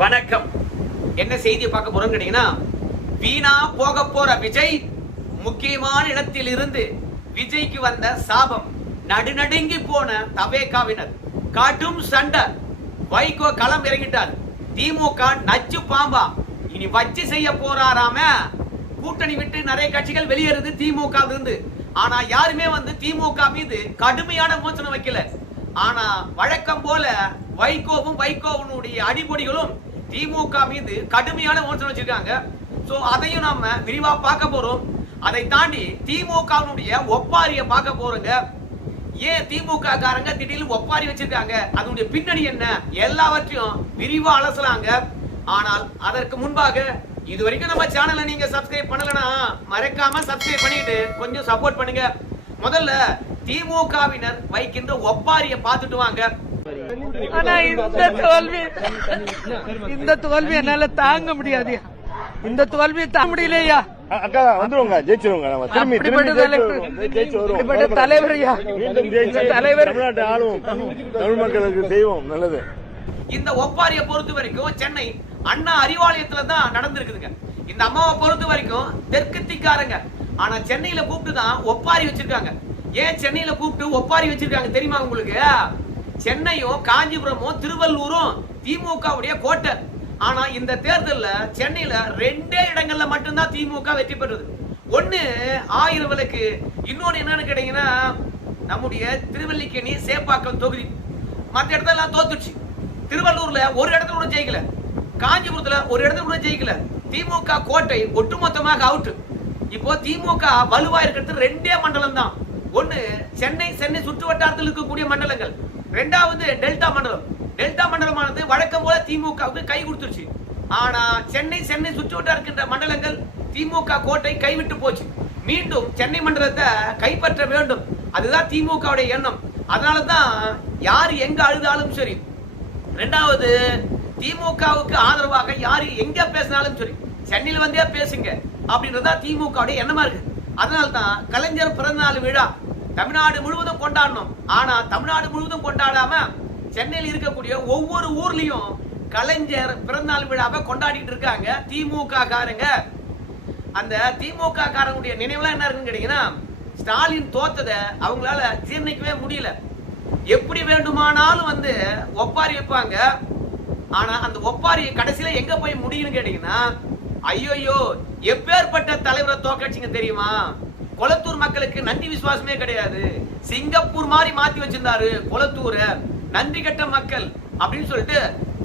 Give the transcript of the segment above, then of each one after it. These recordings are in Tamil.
வணக்கம். என்ன செய்தியை பார்க்க போறோம் கேட்டீங்கன்னா, வீணா போக போற விஜய் முக்கியமான இடத்தில் இருந்து விஜய்க்கு வந்த சாபம், நடுநடுங்கி போன தவேகாவினர், கடும் சண்டை, வைகோ களம் இறங்கிட்டார். திமுக நச்சு பாம்பா இனி வச்சு செய்ய போறாராம. கூட்டணி விட்டு நிறைய கட்சிகள் வெளியேறுது திமுக இருந்து. ஆனா யாருமே திமுக மீது கடுமையான விமர்சனம் வைக்கல. ஆனா வழக்கம் போல வைகோவுடைய அடிப்பொடிகளும் திமுக மீது கடுமையான விமர்சனம் வச்சிருக்காங்க. சோ அதையும் நாம விரிவா பார்க்க போறோம். அதை தாண்டி திமுகவுடைய ஒப்பாரிய பார்க்க போறோங்க. ஏன் திமுக காரங்க திடீர்னு ஒப்பாரி வச்சிருக்காங்க, அதனுடைய பின்னணி என்ன, எல்லாவற்றையும் விரிவா அலசலாங்க. ஆனால் அதற்கு முன்பாக இதுவரைக்கும் நம்ம சேனலை நீங்க சப்ஸ்கிரைப் பண்ணலனா மறக்காம சப்ஸ்கிரைப் பண்ணிட்டு கொஞ்சம் சப்போர்ட் பண்ணுங்க. முதல்ல திமுகவினர் வைக்கின்ற ஒப்பாரிய பார்த்துட்டு வாங்க. ஆனா இந்த தோல்வி என்னால தாங்க முடியாது. இந்த தோல்வியை தாங்க முடியலையா? அக்கா வந்துருவாங்க, ஜெயிச்சிருவாங்க. நம்ம இப்படிப்பட்ட தலைவர் தலைவர் தமிழ்நாட்டு ஆளும் தமிழ் மக்களுக்கு தெய்வம். நல்லது. இந்த ஒப்பாரிய பொறுத்த வரைக்கும் சென்னை அண்ணா அறிவாலயத்துல தான் நடந்திருக்குதுங்க. இந்த அம்மாவை பொறுத்த வரைக்கும் தெற்கு திக்காரங்க. ஆனா சென்னையில கூப்பிட்டு தான் ஒப்பாரி வச்சிருக்காங்க. ஏன் சென்னையில கூப்பிட்டு ஒப்பாரி வச்சிருக்காங்க தெரியுமா உங்களுக்கு? சென்னையும் காஞ்சிபுரமும் திருவள்ளூரும் திமுகவுடைய கோட்டை. ஆனா இந்த தேர்தலில் சென்னையில 2 இடங்கள்ல மட்டும்தான் திமுக வெற்றி பெற்றது. ஒண்ணு 1000 விளக்கு, இன்னொன்னு என்னன்னு கேட்டீங்கன்னா நம்முடைய திருவல்லிக்கேணி சேப்பாக்கம் தொகுதி. மற்ற இடத்துல எல்லாம் தோத்துச்சு. திருவள்ளூர்ல ஒரு இடத்துல கூட ஜெயிக்கல, காஞ்சிபுரத்துல ஒரு இடத்துல கூட ஜெயிக்கல. திமுக கோட்டை ஒட்டுமொத்தமாக அவுட். இப்போ திமுக வலுவா இருக்கிறது 2 மண்டலம் தான். ஒன்னு சென்னை சுற்று வட்டாரத்தில் இருக்கக்கூடிய மண்டலங்கள், 2வது டெல்டா மண்டலம். டெல்டா மண்டலமானது வழக்கம் போல திமுகவுக்கு கை கொடுத்துருச்சு. ஆனா சென்னை சுற்று வட்டார இருக்கின்ற மண்டலங்கள் திமுக கோட்டை கைவிட்டு போச்சு. மீண்டும் சென்னை மண்டலத்தை கைப்பற்ற வேண்டும், அதுதான் திமுகவுடைய எண்ணம். அதனாலதான் யாரு எங்க அழுதாலும் சரி, 2வது திமுகவுக்கு ஆதரவாக யாரு எங்க பேசினாலும் சரி சென்னையில வந்தே பேசுங்க அப்படின்றதா திமுகவுடைய எண்ணமா இருக்கு. அதனால்தான் கலைஞர் பிறந்தநாள் விழா தமிழ்நாடு முழுவதும் கொண்டாடணும். ஆனா தமிழ்நாடு முழுவதும் கொண்டாடாம சென்னையில் இருக்கக்கூடிய ஒவ்வொரு ஊர்லயும் கலைஞர் பிறந்தநாள் விழாவை கொண்டாடிட்டு இருக்காங்க திமுக காரங்க. அந்த திமுக காரங்களுடைய நினைவுல என்ன இருக்குன்னு கேட்டீங்கன்னா, ஸ்டாலின் தோத்ததை அவங்களால ஜீர்ணிக்கவே முடியல. எப்படி வேண்டுமானாலும் ஒப்பாரி வைப்பாங்க. ஆனா அந்த ஒப்பாரி கடைசியில எங்க போய் முடியும்னு கேட்டீங்கன்னா, ஐயோ எப்பேற்பட்ட தலைவரை தோக்கடிச்சிங்க தெரியுமா? கொளத்தூர் மக்களுக்கு நன்றி விசுவாசமே கிடையாது. சிங்கப்பூர் மாதிரி மாத்தி வச்சிருந்தாரு கொளத்தூர், நன்றி கெட்ட மக்கள் அப்படின்னு சொல்லிட்டு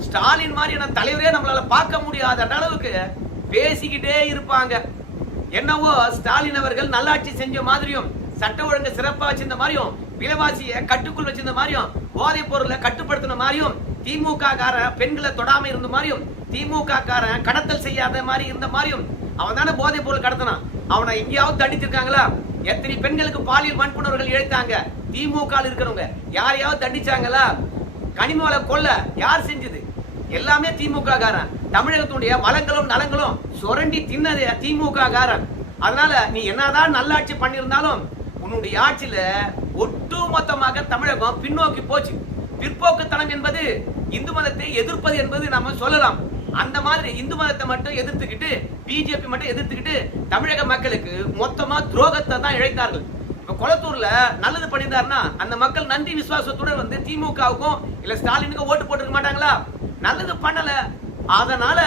ஸ்டாலின் மாதிரியான தலைவரே நம்மளால பார்க்க முடியாத அளவுக்கு பேசிக்கிட்டே இருப்பாங்க. என்னவோ ஸ்டாலின் அவர்கள் நல்லாட்சி செஞ்ச மாதிரியும், சட்ட ஒழுங்கு சிறப்பா வச்சிருந்த மாதிரியும், விலைவாசியை கட்டுக்குள் வச்சிருந்த மாதிரியும், போதைப் பொருளை கட்டுப்படுத்தின மாதிரியும், திமுக காரன் பெண்களை தொடாம இருந்த மாதிரியும், திமுக காரன் கடத்தல் செய்யாத மாதிரி இருந்த மாதிரியும், அவன் தானே போதைப் பொருள் கடத்தினான். அவனை எங்கேயாவது தண்டிச்சிருக்காங்களா? எத்தனை பெண்களுக்கு பாலியல் வன்புணர்வுகள் இழைத்தாங்க திமுக இருக்கிறவங்க? யாரையாவது தண்டிச்சாங்களா? கனிம வள கொள்ள யார் செஞ்சது? எல்லாமே திமுக காரன். தமிழகத்துடைய வளங்களும் நலங்களும் சுரண்டி தின்னது திமுக காரன். அதனால நீ என்னதான் நல்லாட்சி பண்ணியிருந்தாலும் உன்னுடைய ஆட்சியில ஒட்டுமொத்தமாக தமிழகம் பின்னோக்கி போச்சு. பிற்போக்குத்தனம் என்பது இந்து மதத்தை எதிர்ப்பது என்பது நாம சொல்லலாம். அந்த மாதிரி இந்து மதத்தை மட்டும் எதிர்த்துக்கிட்டு, பிஜேபி மட்டும் எதிர்த்துக்கிட்டு தமிழக மக்களுக்கு மொத்தமா துரோகத்தை தான் இழைத்தார்கள். இப்ப கொளத்தூர்ல நல்லது பண்ணியிருந்தாருன்னா அந்த மக்கள் நன்றி விசுவாசத்துடன் திமுகவுக்கும் இல்ல ஸ்டாலினுக்கும் ஓட்டு போட்டுக்க மாட்டாங்களா? நல்லது பண்ணல, அதனால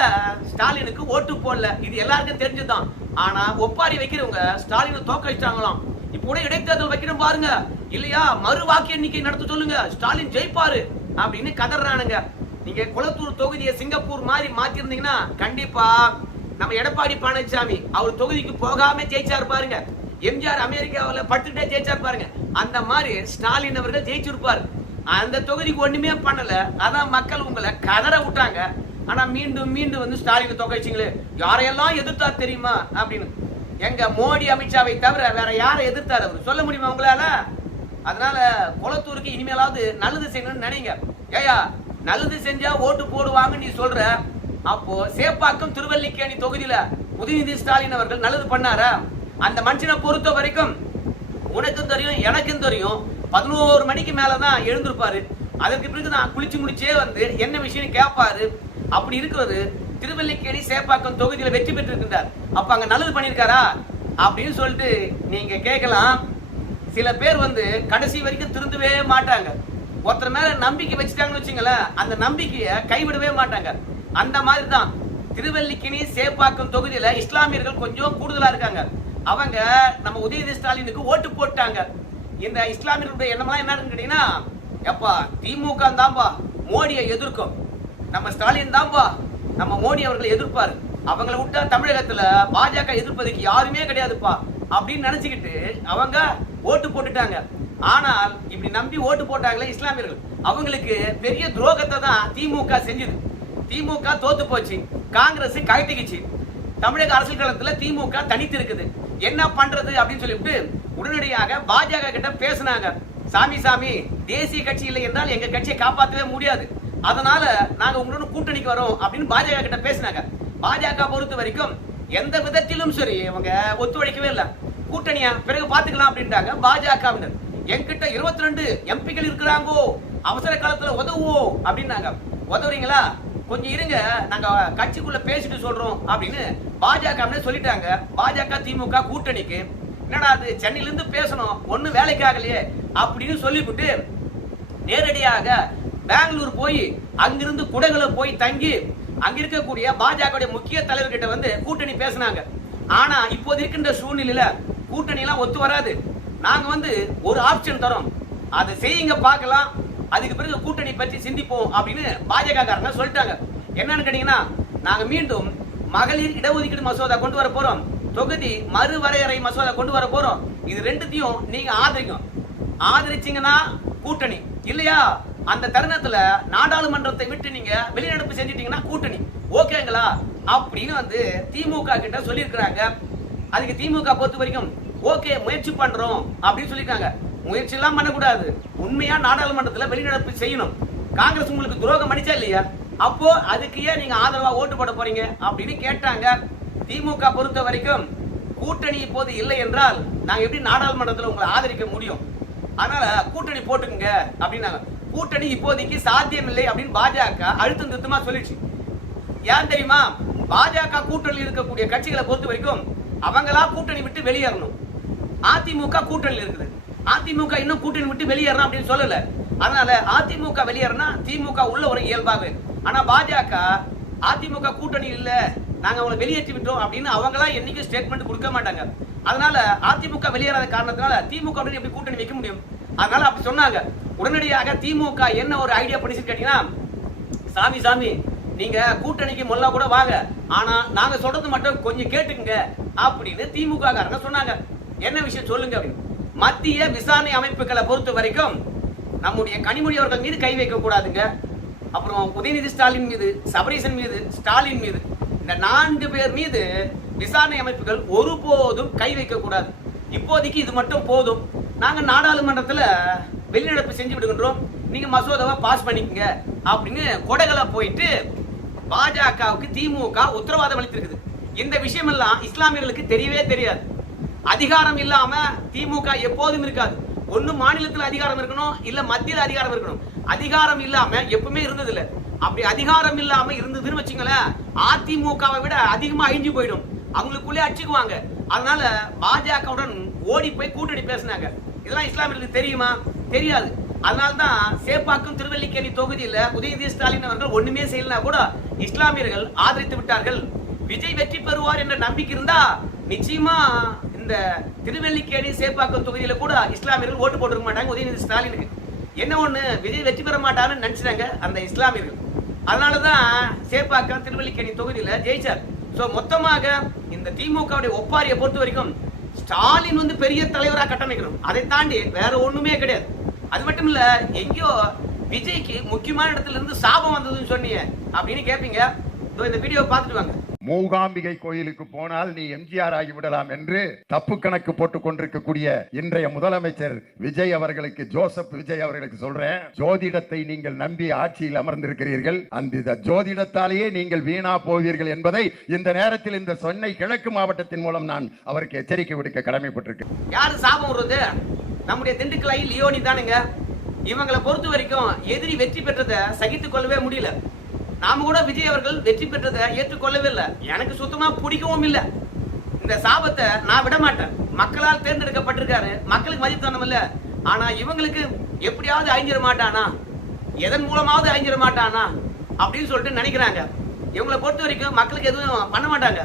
ஸ்டாலினுக்கு ஓட்டு போடல. இது எல்லாருக்கும் தெரிஞ்சுதான். ஆனா ஒப்பாரி வைக்கிறவங்க ஸ்டாலினை தோக்கடிச்சாங்களாம். இப்ப கூட இடைத்தேர்தல் வைக்கணும் பாருங்க, இல்லையா மறு வாக்கு எண்ணிக்கை நடத்த சொல்லுங்க, ஸ்டாலின் ஜெயிப்பாரு அப்படின்னு கதறானுங்க. நீங்க கொளத்தூர் தொகுதியை சிங்கப்பூர் மாதிரி மாத்திருந்தீங்கன்னா கண்டிப்பா நம்ம எடப்பாடி பழனிசாமி அவர் தொகுதிக்கு போகாம ஜெயிச்சாரு பாருங்க. எம்ஜிஆர் அமெரிக்காவில் படுத்துட்டே ஜெயிச்சாரு பாருங்க. அந்த மாதிரி ஸ்டாலின் அவர்கள் ஜெயிச்சிருப்பாரு. அந்த தொகுதிக்கு ஒண்ணுமே பண்ணல, அதான் மக்கள் உங்களை கதற விட்டாங்க. ஆனா மீண்டும் ஸ்டாலினை தோக்கடிச்சிங்களே, யாரையெல்லாம் எதிர்த்தா தெரியுமா அப்படின்னு. எங்க மோடி அமித்ஷாவை தவிர வேற யாரை எதிர்த்தாரு அவர் சொல்ல முடியுமா உங்களால? அதனால கொளத்தூருக்கு இனிமேலாவது நல்லது செய்யணும்னு நினைங்க. ஏயா நல்லது செஞ்சா ஓட்டு போடுவாங்க நீ சொல்ற, அப்போ சேப்பாக்கம் திருவல்லிக்கேணி தொகுதியில உதயநிதி ஸ்டாலின் அவர்கள் நல்லது பண்ணாரா? அந்த மனுஷனை பொறுத்த வரைக்கும் உனக்கும் தெரியும் எனக்கும் தெரியும், 11 மணிக்கு மேலதான் எழுந்திருப்பாரு. அதற்கு பிறகு நான் குளிச்சு முடிச்சே என்ன விஷயம் கேட்பாரு. அப்படி இருக்கிறது திருவல்லிக்கேணி சேப்பாக்கம் தொகுதியில வெற்றி பெற்றிருக்கின்றார். அப்ப அங்க நல்லது பண்ணிருக்காரா அப்படின்னு சொல்லிட்டு நீங்க கேட்கலாம். சில பேர் கடைசி வரைக்கும் திருந்தவே மாட்டாங்க. ஒருத்தர் மேல நம்பிக்கை வச்சுட்டாங்கன்னு வச்சுங்களேன், அந்த நம்பிக்கையை கைவிடவே மாட்டாங்க. அந்த மாதிரி தான் திருவல்லிக்கேணி சேப்பாக்கம் தொகுதியில இஸ்லாமியர்கள் கொஞ்சம் கூடுதலா இருக்காங்க. அவங்க நம்ம உதயநிதி ஸ்டாலினுக்கு ஓட்டு போட்டாங்க. இந்த இஸ்லாமியர்களுடைய எண்ணமெல்லாம் என்னன்னு கேட்டீங்கன்னா, எப்பா திமுக தான்பா மோடியை எதிர்க்கும், நம்ம ஸ்டாலின் தான்பா நம்ம மோடி அவர்களை எதிர்ப்பாரு, அவங்களை விட்டா தமிழகத்துல பாஜக எதிர்ப்பதுக்கு யாருமே கிடையாதுப்பா அப்படின்னு நினைச்சுக்கிட்டு அவங்க ஓட்டு போட்டுட்டாங்க. ஆனால் இப்படி நம்பி ஓட்டு போட்டாங்களே இஸ்லாமியர்கள், அவங்களுக்கு பெரிய துரோகத்தை தான் திமுக செஞ்சது. திமுக தோத்து போச்சு, காங்கிரஸ் கழட்டிக்கிச்சு. தமிழக அரசியல் களத்துல திமுக தனித்து இருக்குது. என்ன பண்றது அப்படின்னு சொல்லிவிட்டு உடனடியாக பாஜக கிட்ட பேசினாங்க. சாமி தேசிய கட்சி இல்லை என்றால் எங்க கட்சியை காப்பாற்றவே முடியாது, அதனால நாங்க உங்களோட கூட்டணிக்கு வரோம் அப்படின்னு பாஜக கிட்ட பேசினாங்க. பாஜக பொறுத்த வரைக்கும் எந்த விதத்திலும் சரி அவங்க ஒத்துழைக்கவே இல்லை. கூட்டணியா பிறகு பாத்துக்கலாம் அப்படின்ட்டாங்க. பாஜகவினர் என்கிட்ட 22 எம்பிக்கள் இருக்கிறாங்கோ, அவசர காலத்துல உதவுவோம் அப்படின்னாங்க. உதவுறீங்களா, கொஞ்சம் இருங்க, நாங்க கட்சிக்குள்ள பேசிட்டு சொல்றோம் அப்படின்னு பாஜக சொல்லிட்டாங்க. பாஜக திமுக கூட்டணிக்கு என்னடா அது சென்னையில இருந்து பேசணும், ஒண்ணு வேலைக்கு ஆகலையே அப்படின்னு சொல்லிவிட்டு நேரடியாக பெங்களூர் போய் அங்கிருந்து குடகுல போய் தங்கி அங்க இருக்கக்கூடிய பாஜக முக்கிய தலைவர்கிட்ட கூட்டணி பேசினாங்க. ஆனா இப்போது இருக்கின்ற சூழ்நிலையில கூட்டணி எல்லாம் ஒத்து வராது, நாங்க ஒரு ஆப்ஷன் தரோம், அதை செய்யுங்க பார்க்கலாம், அதுக்கு பிறகு கூட்டணி பற்றி சிந்திப்போம் அப்படின்னு பாஜக காரங்க சொல்லிட்டாங்க. என்னன்னு கேட்டீங்கன்னா, நாங்க மீண்டும் மகளிர் இடஒதுக்கீடு மசோதா கொண்டு வர போறோம், தொகுதி மறுவரையறை மசோதா கொண்டு வர போறோம், இது ரெண்டுத்தையும் நீங்க ஆதரிச்சீங்கன்னா கூட்டணி, இல்லையா அந்த தருணத்துல நாடாளுமன்றத்தை விட்டு நீங்க வெளிநடப்பு செஞ்சிட்டீங்கன்னா கூட்டணி, ஓகேங்களா அப்படின்னு திமுக கிட்ட சொல்லியிருக்கிறாங்க. அதுக்கு திமுக பொறுத்த வரைக்கும் ஓகே முயற்சி பண்றோம் அப்படின்னு சொல்லிருக்காங்க. முயற்சி எல்லாம் பண்ணக்கூடாது, உண்மையா நாடாளுமன்றத்துல வெளிநடப்பு செய்யணும். காங்கிரஸ் உங்களுக்கு துரோகம் அடிச்சா இல்லையா, அப்போ அதுக்கு ஏன் நீங்க ஆதரவா ஓட்டு போட போறீங்க அப்படின்னு கேட்டாங்க. திமுக பொறுத்த வரைக்கும் கூட்டணி இப்போது இல்லை என்றால் நாங்க எப்படி நாடாளுமன்றத்தில் உங்களை ஆதரிக்க முடியும், அதனால கூட்டணி போட்டுக்குங்க அப்படின்னாங்க. கூட்டணி இப்போதைக்கு சாத்தியம் இல்லை அப்படின்னு பாஜக அழுத்தம் திருத்தமா சொல்லிடுச்சு. ஏன் தெரியுமா, பாஜக கூட்டணியில் இருக்கக்கூடிய கட்சிகளை பொறுத்த வரைக்கும் அவங்களா கூட்டணி விட்டு வெளியேறணும். அதிமுக கூட்டணியில் இருக்குது, அதிமுக இன்னும் கூட்டணி விட்டு வெளியேறணும் அப்படின்னு சொல்லல. அதனால அதிமுக வெளியேறினா திமுக உள்ள ஒரு இயல்பாக. ஆனா பாஜக அதிமுக கூட்டணி இல்ல, நாங்க அவங்களை வெளியேற்றி விட்டோம் அப்படின்னு அவங்களா என்னைக்கும் ஸ்டேட்மெண்ட் கொடுக்க மாட்டாங்க. அதனால அதிமுக வெளியேறாத காரணத்தினால திமுக எப்படி கூட்டணி வைக்க முடியும், அதனால அப்படி சொன்னாங்க. உடனடியாக திமுக என்ன ஒரு ஐடியா பண்ணிச்சு கேட்டீங்கன்னா, சாமி நீங்க கூட்டணிக்கு முல்ல கூட வாங்க, ஆனா நாங்க சொல்றது மட்டும் கொஞ்சம் கேட்டுங்க அப்படின்னு திமுக காரங்க சொன்னாங்க. என்ன விஷயம் சொல்லுங்க அப்படின்னு. மத்திய விசாரணை அமைப்புகளை பொறுத்த வரைக்கும் நம்முடைய கனிமொழி அவர்கள் மீது கை வைக்க கூடாதுங்க, அப்புறம் உதயநிதி ஸ்டாலின் மீது, சபரீசன் மீது, ஸ்டாலின் மீது, இந்த 4 பேர் மீது விசாரணை அமைப்புகள் ஒருபோதும் கை வைக்க கூடாது. இப்போதைக்கு இது மட்டும் போதும், நாங்க நாடாளுமன்றத்துல வெளிநடப்பு செஞ்சு விடுகின்றோம், நீங்க மசோதாவை பாஸ் பண்ணிக்கங்க அப்படின்னு கொடைகளை போயிட்டு பாஜகவுக்கு திமுக உத்தரவாதம் அளித்திருக்குது. இந்த விஷயம் எல்லாம் இஸ்லாமியர்களுக்கு தெரியவே தெரியாது. அதிகாரம் இல்லாம திமுக எப்போதும் இருக்காது. ஒண்ணு மாநிலத்தில் அதிகாரம் இருக்கணும், இல்ல மத்தியில் அதிகாரம் இருக்கணும். அதிகாரம் இல்லாம எப்பவுமே இருந்தது இல்ல. அப்படி அதிகாரம் இல்லாம இருந்ததுன்னு வச்சுங்களேன், அதிமுகவை விட அதிகமா அழிஞ்சு போயிடும், அவங்களுக்குள்ளே அடிச்சுக்குவாங்க. அதனால பாஜகவுடன் ஓடி போய் கூட்டணி பேசினாங்க. இதெல்லாம் இஸ்லாமியர்களுக்கு தெரியுமா? தெரியாது. அதனால்தான் சேப்பாக்கம் திருவல்லிக்கேணி தொகுதியில உதயநிதி ஸ்டாலின் அவர்கள் ஒண்ணுமே செய்யலனா கூட இஸ்லாமியர்கள் ஆதரித்து விட்டார்கள். விஜய் வெற்றி பெறுவார் என்ற நம்பிக்கை இருந்தா நிச்சயமா இந்த திருவல்லிக்கேணி சேப்பாக்கம் தொகுதியில கூட இஸ்லாமியர்கள் ஓட்டு போட்டுருக்க மாட்டாங்க உதயநிதி ஸ்டாலினுக்கு. என்ன ஒண்ணு, விஜய் வெற்றி பெற மாட்டாருன்னு நினைச்சாங்க அந்த இஸ்லாமியர்கள். அதனாலதான் சேப்பாக்கம் திருவல்லிக்கேணி தொகுதியில ஜெயிச்சார். சோ மொத்தமாக இந்த திமுக ஒப்பாரியை பொறுத்த வரைக்கும் ஸ்டாலின் பெரிய தலைவரா கட்டமைக்கணும், அதை தாண்டி வேற ஒண்ணுமே கிடையாது. அது மட்டும் இல்ல, எங்கயோ விஜய்க்கு முக்கியமான இடத்துல இருந்து சாபம் வந்ததுன்னு சொன்னீங்க அப்படின்னு கேட்பீங்க. இந்த வீடியோ பார்த்துட்டு வாங்க. மூகாம்பிகை கோயிலுக்கு போனால் நீ எம்ஜிஆர் ஆகிவிடலாம் என்று தப்பு கணக்கு போட்டுக் கொண்டிருக்கக்கூடிய இன்றைய முதலமைச்சர் விஜய் அவர்களுக்கு, ஜோசப் விஜய் அவர்களுக்கு சொல்றேன், ஜோதிடத்தை நீங்கள் நம்பி ஆட்சியில் அமர்ந்திருக்கிறீர்கள், அந்த ஜோதிடத்தாலேயே நீங்கள் வீணா போவீர்கள் என்பதை இந்த நேரத்தில் இந்த சென்னை கிழக்கு மாவட்டத்தின் மூலம் நான் அவருக்கு எச்சரிக்கை விடுக்க கடமைப்பட்டிருக்கேன். யாரு சாபம் வருது? நம்முடைய திண்டுக்கல் லியோனி தானுங்க. இவங்களை பொறுத்த வரைக்கும் எதிரி வெற்றி பெற்றதை சகித்துக் கொள்ளவே முடியல. நாம கூட விஜய் அவர்கள் வெற்றி பெற்றதை ஏற்றுக்கொள்ளவே இல்லை, எனக்கு சுத்தமா பிடிக்கவும் இல்லை. இந்த சாபத்தை நான் விட மாட்டேன். மக்களால் தேர்ந்தெடுக்கப்பட்டிருக்காரு, மக்களுக்கு மதிப்பு தரணும் இல்ல. ஆனா இவங்களுக்கு எப்படியாவது அழிஞ்சிட மாட்டானா, எதன் மூலமாவது அழிஞ்சிட மாட்டானா அப்படின்னு சொல்லிட்டு நினைக்கிறாங்க. இவங்களை பொறுத்த வரைக்கும் மக்களுக்கு எதுவும் பண்ண மாட்டாங்க.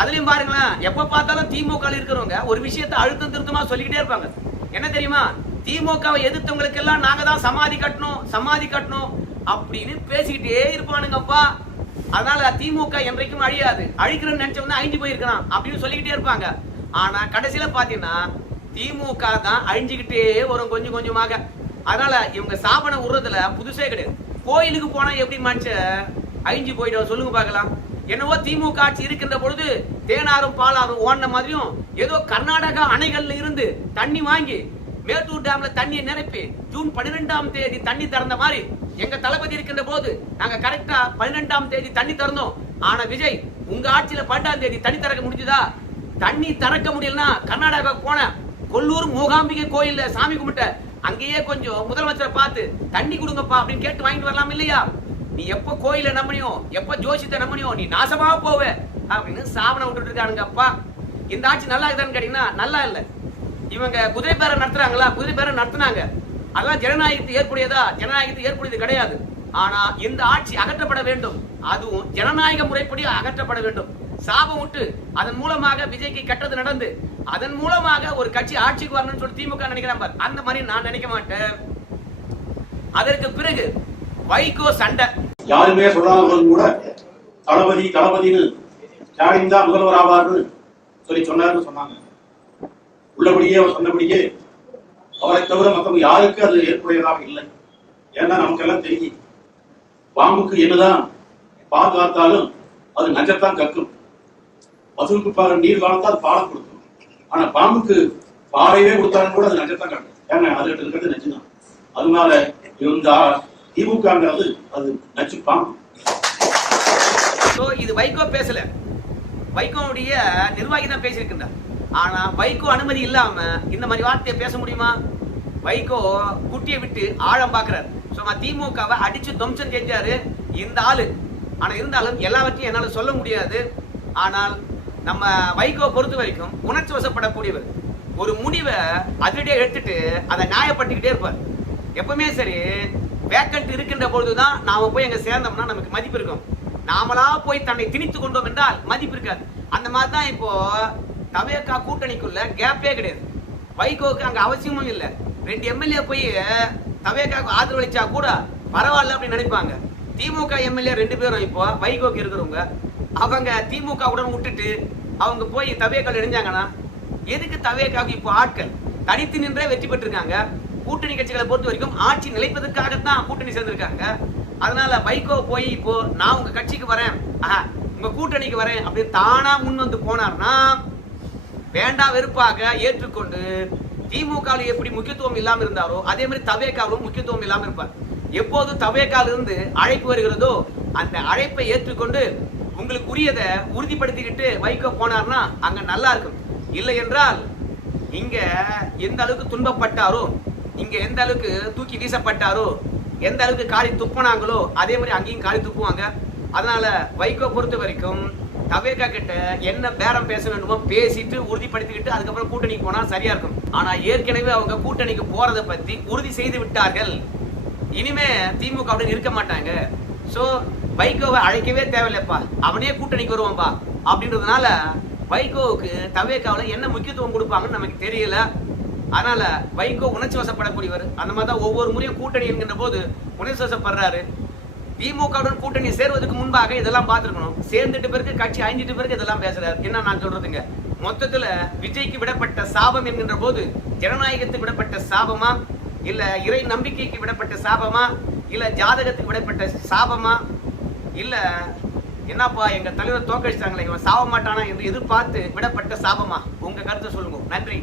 அதுலயும் பாருங்களேன், எப்ப பார்த்தாலும் திமுக இருக்கிறவங்க ஒரு விஷயத்தை அழுத்தம் திருத்தமா சொல்லிக்கிட்டே இருப்பாங்க. என்ன தெரியுமா, திமுகவை எதிர்த்தவங்களுக்கு எல்லாம் நாங்க தான் சமாதி கட்டணும் அப்படின்னு பேசிக்கிட்டே இருப்பானுங்கப்பா. அதனால திமுக என்றைக்கும் அழியாது, அழிக்கிறன்னு நினைச்சவங்க அழிஞ்சு போயிருக்கலாம் அப்படின்னு சொல்லிக்கிட்டே இருப்பாங்க. ஆனா கடைசியில பாத்தீங்கன்னா திமுக தான் அழிஞ்சுக்கிட்டே வரும் கொஞ்சம் கொஞ்சமாக. அதனால இவங்க சாபனை விடுறதுல புதுசே கிடையாது. கோயிலுக்கு போனா எப்படி மனுஷன் அழிஞ்சு போயிடும் சொல்லுங்க பார்க்கலாம். என்னவோ திமுக ஆட்சி இருக்கின்ற பொழுது தேனாரும் பாலாரும் ஓடின மாதிரியும், ஏதோ கர்நாடகா அணைகள்ல இருந்து தண்ணி வாங்கி மேட்டூர் டேம்ல தண்ணியை நிரப்பி ஜூன் 12ஆம் தேதி தண்ணி திறந்த மாதிரி எங்க தளபதி இருக்கின்ற போது நாங்க கரெக்டா 12ஆம் தேதி தண்ணி திறந்தோம். ஆனா விஜய் உங்க ஆட்சியில 12ஆம் தேதி தண்ணி திறக்க முடிஞ்சதா? தண்ணி திறக்க முடியலன்னா கர்நாடகா போன கொல்லூர் மூகாம்பிகை கோயில்ல சாமி கும்பிட்ட அங்கேயே கொஞ்சம் முதலமைச்சரை பார்த்து தண்ணி கொடுங்கப்பா அப்படின்னு கேட்டு வாங்கிட்டு வரலாம் இல்லையா? நீ எப்ப கோயில நம்பினியோ, எப்ப ஜோசியத்தை நம்பினியோ நீ நாசமா போவ அப்படின்னு சாவனை விட்டுட்டு இருக்கானுங்கப்பா. இந்த ஆட்சி நல்லா இருக்குதான்னு கேட்டீங்கன்னா நல்லா இல்ல. இவங்க குதிரை பேரை நடத்துறாங்களா? குதிரை பேரை நடத்துனாங்க. அதெல்லாம் ஜனநாயகத்துக்கு ஏற்புடையதா? ஜனநாயகத்துக்கு ஏற்புடையது கிடையாது. ஆனா இந்த ஆட்சி அகற்றப்பட வேண்டும், அதுவும் ஜனநாயக முறைப்படி அகற்றப்பட வேண்டும். சாபம் விட்டு அதன் மூலமாக விஜய்க்கு கெட்டது நடந்து அதன் மூலமாக ஒரு கட்சி ஆட்சிக்கு வரணும்னு சொல்லி திமுக நினைக்கிறாங்க. அந்த மாதிரி நான் நினைக்க மாட்டேன். அதற்கு பிறகு வைகோ சண்டை யாருமே சொல்லாதவர்கள் கூட தளபதின்னு ஸ்டாலின் தான் முதல்வர் ஆவார்னு சொன்னாருன்னு சொன்னாங்க. உள்ளபடியே அவர் சொன்னபடியே அவரை தவிர மற்றவங்க யாருக்கு அது ஏற்புடையதாக இல்லை. ஏன்னா நமக்கு எல்லாம் தெரியும், பாம்புக்கு என்னதான் பாதுகாத்தாலும் அது நஞ்சத்தான் கக்கும். பசுவுக்கு நீர் காலத்தால் அது பாலம் கொடுக்கும். ஆனா பாம்புக்கு பாலையே கொடுத்தாலும் கூட அது நஞ்சத்தான் கக்கும். ஏன்னா அது இருக்கிறது நச்சுதான். அதனால இந்த திமுகங்கிறது அது நச்சு பாம்பு. இது வைகோ பேசல, வைகோவுடைய நிர்வாகி தான் பேசியிருக்கின்றார். ஆனா வைகோ அனுமதி இல்லாம இந்த மாதிரி வார்த்தையை பேச முடியுமா? வைகோ குட்டியை விட்டு ஆழம் பாக்குறாரு. திமுகவை அடிச்சு துவம்சம் செஞ்சாரு இந்த ஆளு. ஆனா இருந்தாலும் எல்லாவற்றையும் என்னால சொல்ல முடியாது. ஆனால் நம்ம வைகோ பொறுத்த வரைக்கும் உணர்ச்சி வசப்படக்கூடியவர். ஒரு முடிவை அதிரடியா எடுத்துட்டு அதை நியாயப்பட்டுக்கிட்டே இருப்பார். எப்பவுமே சரி, வேக்கண்ட் இருக்கின்ற பொழுதுதான் நாம போய் அங்க சேர்ந்தோம்னா நமக்கு மதிப்பு இருக்கும். நாமளா போய் தன்னை திணித்து கொண்டோம் என்றால் மதிப்பு இருக்காது. அந்த மாதிரிதான் இப்போ தவேகா கூட்டணிக்குள்ள கேப்பே கிடையாது. வைகோக்கு அங்க அவசியமும் இல்லை. 2 எம்எல்ஏ போய் தவேகாவுக்கு ஆதரவளிச்சா கூட பரவாயில்ல அப்படின்னு நினைப்பாங்க. திமுக எம்எல்ஏ 2 பேரும் இப்போ வைகோக்கு இருக்கிறவங்க, அவங்க திமுக உடன் விட்டுட்டு அவங்க போய் தவேகால இணைஞ்சாங்கன்னா எதுக்கு? தவேகாவுக்கு இப்போ ஆட்கள் தனித்து நின்றே வெற்றி பெற்றிருக்காங்க. கூட்டணி கட்சிகளை பொறுத்த வரைக்கும் ஆட்சி நிலைப்பதற்காகத்தான் கூட்டணி சேர்ந்திருக்காங்க. அதனால வைகோ போய் இப்போ நான் உங்க கட்சிக்கு வரேன், உங்க கூட்டணிக்கு வரேன் அப்படின்னு தானா முன் வந்து போனார்னா வேண்டாம் வெறுப்பாக ஏற்றுக்கொண்டு திமுக எப்படி முக்கியத்துவம் இல்லாம இருந்தாரோ அதே மாதிரி தவேகாவிலும் முக்கியத்துவம் இல்லாம இருப்பார். எப்போது தவேகால இருந்து அழைப்பு வருகிறதோ அந்த அழைப்பை ஏற்றுக்கொண்டு உங்களுக்கு உரியதை உறுதிப்படுத்திக்கிட்டு வைகோ போனார்னா அங்க நல்லா இருக்கும். இல்லை என்றால் இங்க எந்த அளவுக்கு துன்பப்பட்டாரோ, இங்க எந்த அளவுக்கு தூக்கி வீசப்பட்டாரோ, எந்த அளவுக்கு காலி துப்புனாங்களோ அதே மாதிரி அங்கேயும் காலி துப்புவாங்க. அதனால வைகோ பொறுத்த வரைக்கும் தவேகா கிட்ட என்ன பேரம் பேச வேண்டுமோ பேசிட்டு உறுதிப்படுத்திக்கிட்டு அதுக்கப்புறம் கூட்டணிக்கு போனா சரியா இருக்கும். ஆனா ஏற்கனவே அவங்க கூட்டணிக்கு போறதை பத்தி உறுதி செய்து விட்டார்கள். இனிமே திமுக அப்படின்னு இருக்க மாட்டாங்க. சோ வைகோவை அழைக்கவே தேவையில்லைப்பா, அவனே கூட்டணிக்கு வருவான்பா அப்படின்றதுனால வைகோவுக்கு தவேகாவில் என்ன முக்கியத்துவம் கொடுப்பாங்கன்னு நமக்கு தெரியல. அதனால வைகோ உணர்ச்சி வசப்படக்கூடியவர். அந்த மாதிரி தான் ஒவ்வொரு முறையும் கூட்டணி என்கின்ற போது உணர்ச்சி வசப்படுறாரு. திமுகவுடன் கூட்டணி சேர்வதற்கு முன்பாக இதெல்லாம் பார்த்திருக்கணும். சேர்ந்துட்டு பிறகு கட்சி அழிஞ்சிட்டு பிறகு இதெல்லாம் பேசுறாரு. என்ன நான் சொல்றதுங்க, மொத்தத்துல விஜய்க்கு விடப்பட்ட சாபம் என்கின்ற போது ஜனநாயகத்துக்கு விடப்பட்ட சாபமா, இல்ல இறை நம்பிக்கைக்கு விடப்பட்ட சாபமா, இல்ல ஜாதகத்துக்கு விடப்பட்ட சாபமா, இல்ல என்னப்பா எங்க தலைவர் தோக்கடிச்சாங்களே இவன் சாப மாட்டானா என்று எதிர்பார்த்து விடப்பட்ட சாபமா? உங்க கருத்தை சொல்லுங்க. நன்றி.